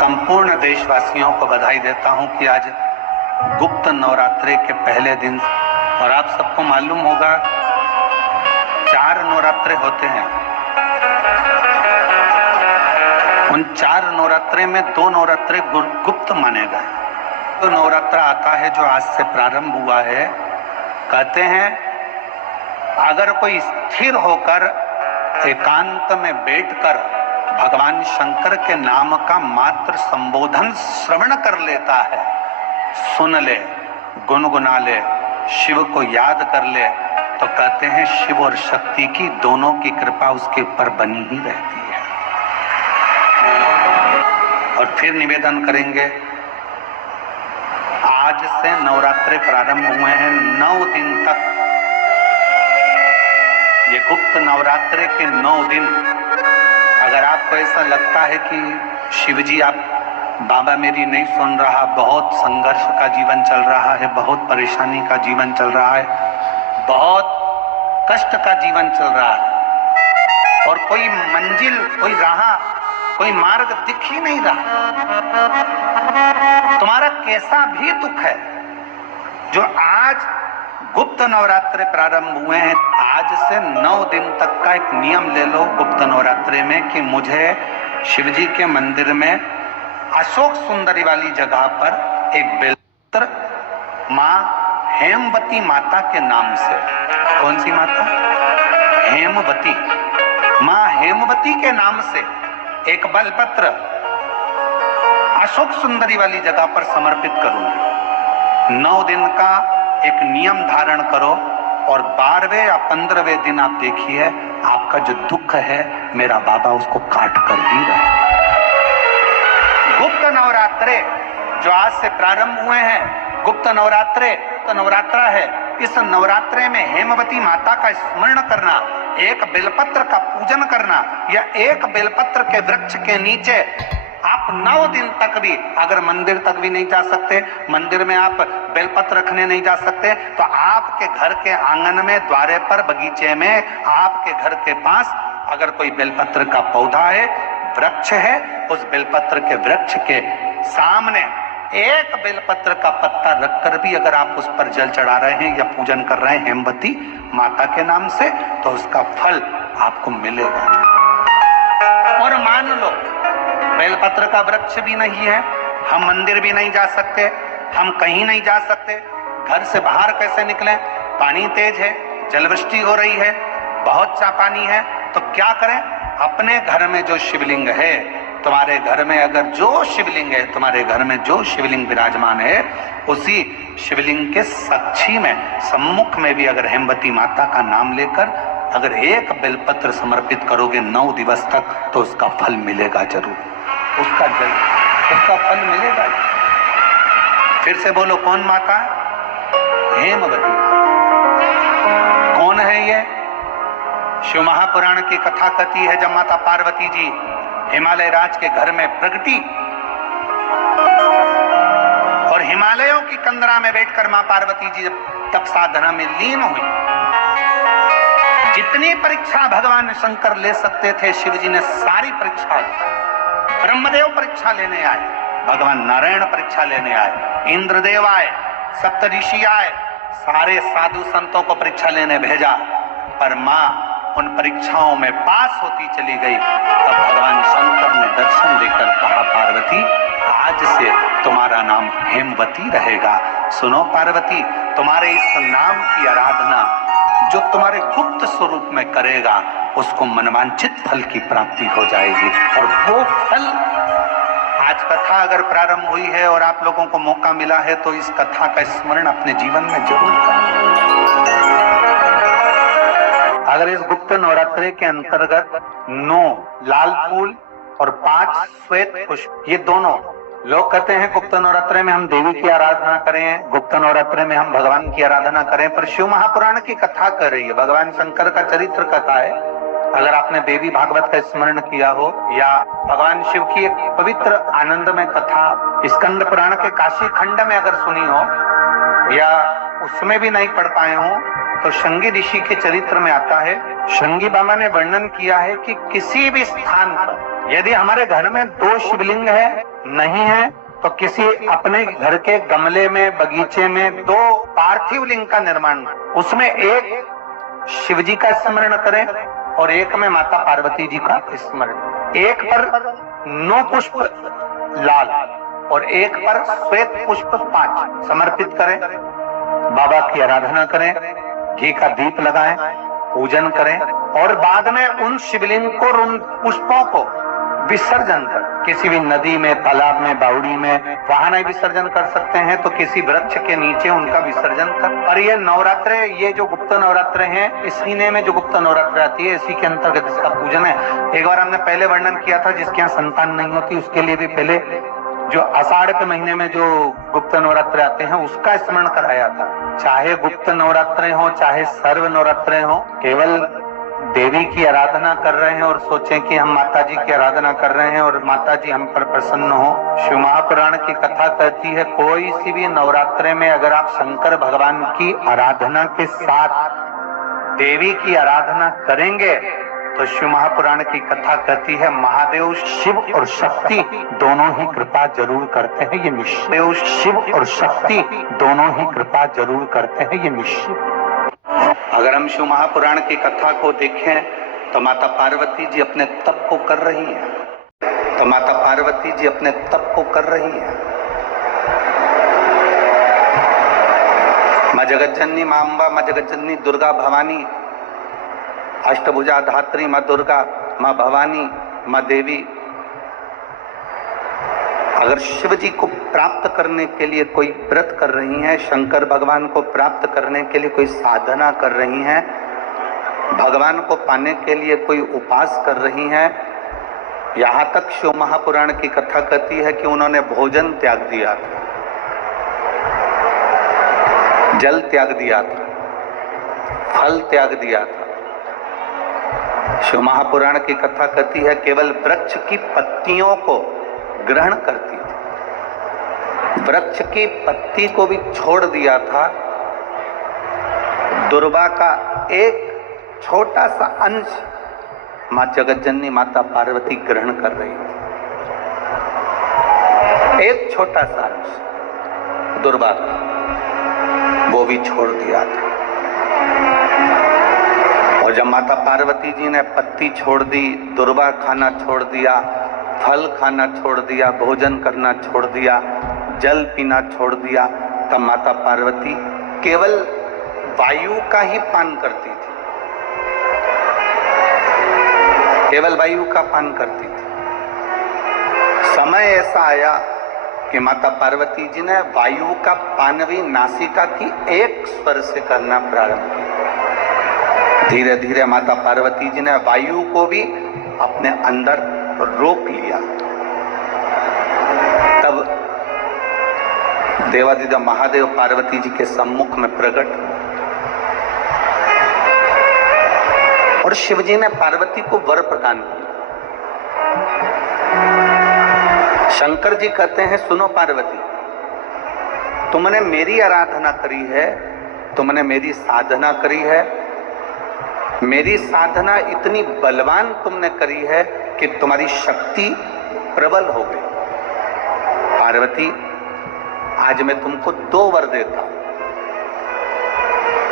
संपूर्ण देशवासियों को बधाई देता हूं कि आज गुप्त नवरात्रे के पहले दिन, और आप सबको मालूम होगा 4 नवरात्रे होते हैं। उन 4 नवरात्रे में 2 नवरात्रे गुप्त माने गए। तो नवरात्रा आता है जो आज से प्रारंभ हुआ है, कहते हैं अगर कोई स्थिर होकर एकांत में बैठकर भगवान शंकर के नाम का मात्र संबोधन श्रवण कर लेता है, सुन ले, गुनगुना ले, शिव को याद कर ले, तो कहते हैं शिव और शक्ति की दोनों की कृपा उसके ऊपर बनी ही रहती है। और फिर निवेदन करेंगे, आज से नवरात्रे प्रारंभ हुए हैं, 9 दिन तक। ये गुप्त नवरात्रे के 9 दिन, अगर आपको ऐसा लगता है कि शिवजी आप बाबा मेरी नहीं सुन रहा, बहुत संघर्ष का जीवन चल रहा है, बहुत परेशानी का जीवन चल रहा है, बहुत कष्ट का जीवन चल रहा है और कोई मंजिल, कोई राह, कोई मार्ग दिख ही नहीं रहा, तुम्हारा कैसा भी दुख है, जो आज गुप्त नवरात्रे प्रारंभ हुए हैं, आज से 9 दिन तक का एक नियम ले लो गुप्त नवरात्रे में कि मुझे शिवजी के मंदिर में अशोक सुंदरी वाली जगह पर एक बेलपत्र माँ हेमवती माता के नाम से, कौन सी माता? हेमवती, माँ हेमवती के नाम से एक बेलपत्र अशोक सुंदरी वाली जगह पर समर्पित करूंगी। 9 दिन का एक नियम धारण करो और 12वें या 15वें दिन आप देखिए आपका जो दुख है मेरा बाबा उसको काट कर ही रहा। गुप्त नवरात्रे जो आज से प्रारंभ हुए हैं, गुप्त नवरात्रे तो नवरात्रा है। इस नवरात्रे में हेमवती माता का स्मरण करना, एक बेलपत्र का पूजन करना, या एक बेलपत्र के वृक्ष के नीचे आप 9 दिन तक भी, अगर मंदिर तक भी नहीं जा सकते, मंदिर में आप बेलपत्र रखने नहीं जा सकते, तो आपके घर के आंगन में, द्वारे पर, बगीचे में, आपके घर के पास अगर कोई बेलपत्र का पौधा है, वृक्ष है, उस बेलपत्र के वृक्ष के सामने एक बेलपत्र का पत्ता रखकर भी अगर आप उस पर जल चढ़ा रहे हैं या पूजन कर रहे हैं हेमवती माता के नाम से, तो उसका फल आपको मिलेगा। और मान लो बेलपत्र का वृक्ष भी नहीं है, हम मंदिर भी नहीं जा सकते, हम कहीं नहीं जा सकते, घर से बाहर कैसे निकलें, पानी तेज है, जलवृष्टि हो रही है, बहुत सा पानी है, तो क्या करें? अपने घर में जो शिवलिंग है, तुम्हारे घर में अगर जो शिवलिंग है, तुम्हारे घर में जो शिवलिंग विराजमान है, उसी शिवलिंग के साक्षी में, सम्मुख में भी अगर हेमवती माता का नाम लेकर अगर एक बेलपत्र समर्पित करोगे 9 दिवस तक, तो उसका फल मिलेगा जरूर, उसका फल मिलेगा। फिर से बोलो, कौन माता? हेमवती। कौन है ये? शिव महापुराण की कथा कहती है जब माता पार्वती जी हिमालय राज के घर में प्रगटी और हिमालयों की कंदरा में बैठकर मां पार्वती जी जब तप साधना में लीन हुई, जितनी परीक्षा भगवान शंकर ले सकते थे शिव जी ने सारी परीक्षा ली। ब्रह्मदेव परीक्षा लेने आए, भगवान नारायण परीक्षा लेने आए, इंद्रदेव आए, सप्तऋषि आए, सारे साधु संतों को परीक्षा लेने भेजा, पर मां उन परीक्षाओं में पास होती चली गई। तब भगवान शंकर ने दर्शन देकर कहा, पार्वती आज से तुम्हारा नाम हेमवती रहेगा। सुनो पार्वती, तुम्हारे इस नाम की आराधना जो तुम्हारे गुप्त स्वरूप में करेगा, उसको मनवांछित फल की प्राप्ति हो जाएगी। और वो फल, आज कथा अगर प्रारंभ हुई है और आप लोगों को मौका मिला है, तो इस कथा का स्मरण अपने जीवन में जरूर करें। अगर इस गुप्त नवरात्रे के अंतर्गत 9 लाल फूल और 5 श्वेत पुष्प, ये दोनों, लोग कहते हैं गुप्त नवरात्रे में हम देवी की आराधना करें, गुप्त नवरात्रे में हम भगवान की आराधना करें, पर शिव महापुराण की कथा कर रही है, भगवान शंकर का चरित्र कथा है। अगर आपने देवी भागवत का स्मरण किया हो या भगवान शिव की एक पवित्र आनंदमय कथा स्कंद पुराण के काशी खंड में अगर सुनी हो या उसमें भी नहीं पढ़ पाए हो, तो शंगी ऋषि के चरित्र में आता है, शंगी बाबा ने वर्णन किया है कि किसी भी स्थान पर यदि हमारे घर में 2 शिवलिंग है, नहीं है, तो किसी अपने घर के गमले में, बगीचे में 2 पार्थिव लिंग का निर्माण, उसमें एक शिव जी का स्मरण करें और एक में माता पार्वती जी का स्मरण। एक पर 9 पुष्प लाल और एक पर श्वेत पुष्प 5 समर्पित करें। बाबा की आराधना करें, घी का दीप लगाएं, पूजन करें और बाद में उन शिवलिंग को, उन पुष्पों को विसर्जन कर, किसी भी नदी में, तालाब में, बावड़ी में, वहां नहीं विसर्जन कर सकते हैं तो किसी वृक्ष के नीचे उनका विसर्जन कर। और ये नवरात्रे, ये जो गुप्त नवरात्रे हैं, इस महीने में जो गुप्त नवरात्रे आती है, इसी के अंतर्गत इसका पूजन है। एक बार हमने पहले वर्णन किया था, जिसके यहाँ संतान नहीं होती उसके लिए भी पहले जो आषाढ़ के महीने में जो गुप्त नवरात्रे आते हैं उसका स्मरण कराया था। चाहे गुप्त नवरात्रे हो, चाहे सर्व नवरात्रे हो, केवल देवी की आराधना कर रहे हैं और सोचें कि हम माता जी की आराधना कर रहे हैं और माता जी हम पर प्रसन्न हो। शिव महापुराण की कथा कहती है, कोई सी भी नवरात्रे में अगर आप शंकर भगवान की आराधना के साथ देवी की आराधना करेंगे तो शिव महापुराण की कथा कहती है, महादेव शिव और शक्ति दोनों ही कृपा जरूर करते हैं, ये निश्चित। शिव और शक्ति दोनों ही कृपा जरूर करते हैं, ये निश्चित। अगर हम शिव महापुराण की कथा को देखें तो माता पार्वती जी अपने तप को कर रही हैं, तो माता पार्वती जी अपने तप को कर रही हैं। माँ जगतजननी, माँ अम्बा, माँ जगतजननी दुर्गा भवानी, अष्टभुजा धात्री माँ दुर्गा, माँ भवानी, माँ देवी, अगर शिव जी को प्राप्त करने के लिए कोई व्रत कर रही हैं, शंकर भगवान को प्राप्त करने के लिए कोई साधना कर रही हैं, भगवान को पाने के लिए कोई उपास कर रही हैं, यहाँ तक शिव महापुराण की कथा कहती है कि उन्होंने भोजन त्याग दिया था, जल त्याग दिया था, फल त्याग दिया था। शिव महापुराण की कथा कहती है केवल वृक्ष की पत्तियों को ग्रहण करती थी, वृक्ष की पत्ती को भी छोड़ दिया था। दुर्वा का एक छोटा सा अंश मां जगतजननी माता पार्वती ग्रहण कर रही थी, एक छोटा सा अंश दुर्वा का, वो भी छोड़ दिया था। और जब माता पार्वती जी ने पत्ती छोड़ दी, दुर्वा खाना छोड़ दिया, फल खाना छोड़ दिया, भोजन करना छोड़ दिया, जल पीना छोड़ दिया, तब माता पार्वती केवल वायु का ही पान करती थी, केवल वायु का पान करती थी। समय ऐसा आया कि माता पार्वती जी ने वायु का पान भी नासिका की एक स्वर से करना प्रारंभ किया। धीरे धीरे माता पार्वती जी ने वायु को भी अपने अंदर रोक लिया। तब देवादिदेव महादेव पार्वती जी के सम्मुख में प्रकट और शिव जी ने पार्वती को वर प्रदान किया। शंकर जी कहते हैं, सुनो पार्वती, तुमने मेरी आराधना करी है, तुमने मेरी साधना करी है, मेरी साधना इतनी बलवान तुमने करी है कि तुम्हारी शक्ति प्रबल हो गई। पार्वती, आज मैं तुमको 2 वर देता हूं।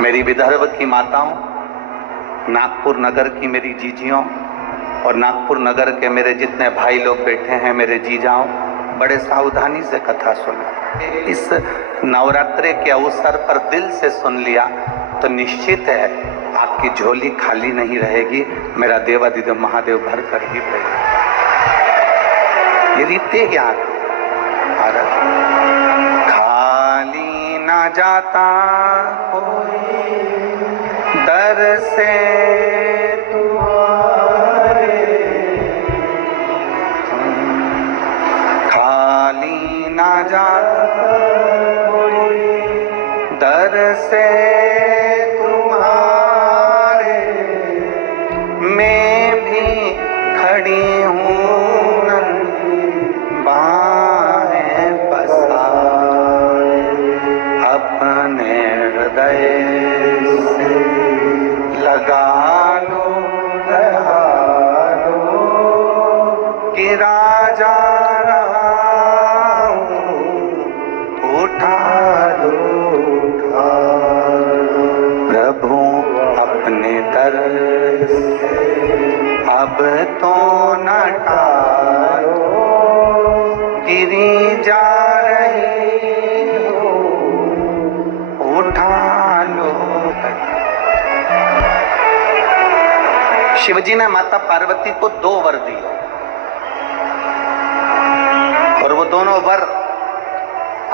मेरी विदर्भ की माताओं, नागपुर नगर की मेरी जीजियों और नागपुर नगर के मेरे जितने भाई लोग बैठे हैं, मेरे जीजाओं, बड़े सावधानी से कथा सुनो। इस नवरात्रे के अवसर पर दिल से सुन लिया तो निश्चित है आपकी झोली खाली नहीं रहेगी, मेरा देवादिदेव महादेव भर कर ही रहेगा। ये रीते क्या खाली ना जाता कोई दर से तुम्हारे, खाली ना जाता कोई दर से मैं भी खड़ी हूँ बाहें पसारे, अपने हृदय से लगा लो, लगा लो गिरी जा रही हो, उठा लो। शिवजी ने माता पार्वती को 2 वर दिए और वो दोनों वर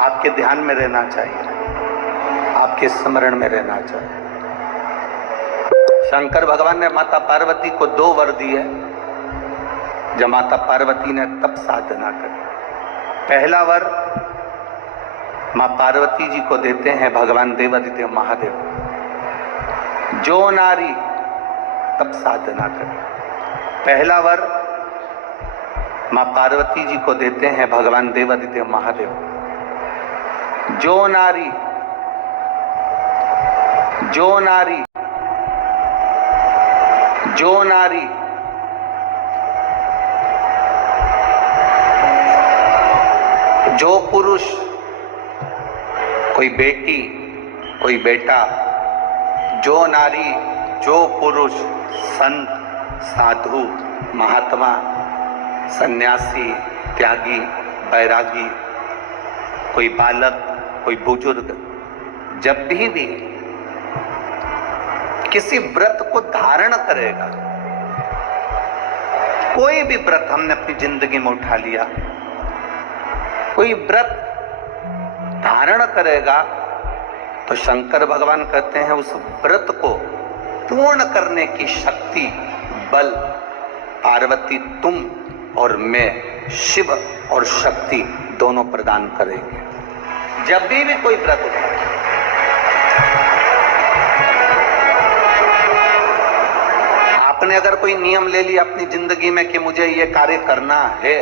आपके ध्यान में रहना चाहिए, आपके स्मरण में रहना चाहिए। शंकर भगवान ने माता पार्वती को 2 वर दिए जब माता पार्वती ने तप साधना करी। पहला वर मां पार्वती जी को देते हैं भगवान देवादिदेव महादेव, जो नारी तप साधना करे। पहला वर मां पार्वती जी को देते हैं भगवान देवादिदेव महादेव, जो नारी जो पुरुष, कोई बेटी कोई बेटा, जो नारी जो पुरुष, संत साधु महात्मा सन्यासी त्यागी बैरागी, कोई बालक कोई बुजुर्ग, जब भी किसी व्रत को धारण करेगा, कोई भी व्रत हमने अपनी जिंदगी में उठा लिया, कोई व्रत धारण करेगा तो शंकर भगवान कहते हैं उस व्रत को पूर्ण करने की शक्ति बल पार्वती तुम और मैं शिव और शक्ति दोनों प्रदान करेंगे। जब भी कोई व्रत उठा, आपने अगर कोई नियम ले लिया अपनी जिंदगी में कि मुझे ये कार्य करना है,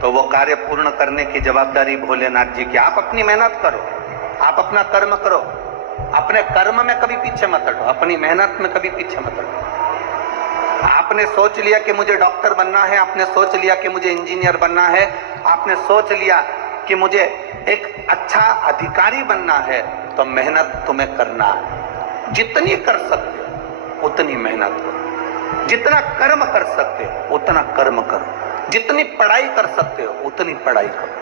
तो वो कार्य पूर्ण करने की जवाबदारी भोलेनाथ जी की। आप अपनी मेहनत करो, आप अपना कर्म करो, अपने कर्म में कभी पीछे मत हटो, अपनी मेहनत में कभी पीछे मत हटो। आपने सोच लिया कि मुझे डॉक्टर बनना है, आपने सोच लिया कि मुझे इंजीनियर बनना है, आपने सोच लिया कि मुझे एक अच्छा अधिकारी बनना है, तो मेहनत तुम्हें करना है। जितनी कर सकते हो उतनी मेहनत करो, जितना कर्म कर सकते हो उतना कर्म करो, जितनी पढ़ाई कर सकते हो उतनी पढ़ाई करो।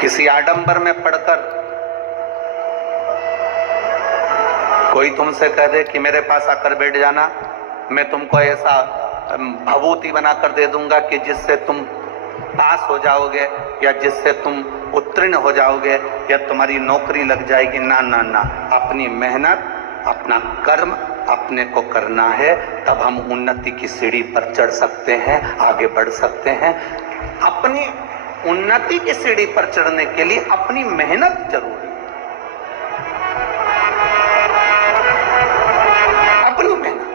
किसी आडंबर में पढ़कर कोई तुमसे कह दे कि मेरे पास आकर बैठ जाना, मैं तुमको ऐसा भभूति बनाकर दे दूंगा कि जिससे तुम पास हो जाओगे या जिससे तुम उत्तीर्ण हो जाओगे या तुम्हारी नौकरी लग जाएगी। ना ना ना, अपनी मेहनत अपना कर्म अपने को करना है, तब हम उन्नति की सीढ़ी पर चढ़ सकते हैं, आगे बढ़ सकते हैं। अपनी उन्नति की सीढ़ी पर चढ़ने के लिए अपनी मेहनत जरूरी है, अपनी मेहनत।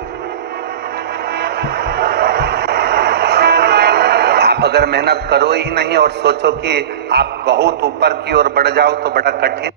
आप अगर मेहनत करो ही नहीं और सोचो कि आप बहुत ऊपर की ओर बढ़ जाओ तो बड़ा कठिन।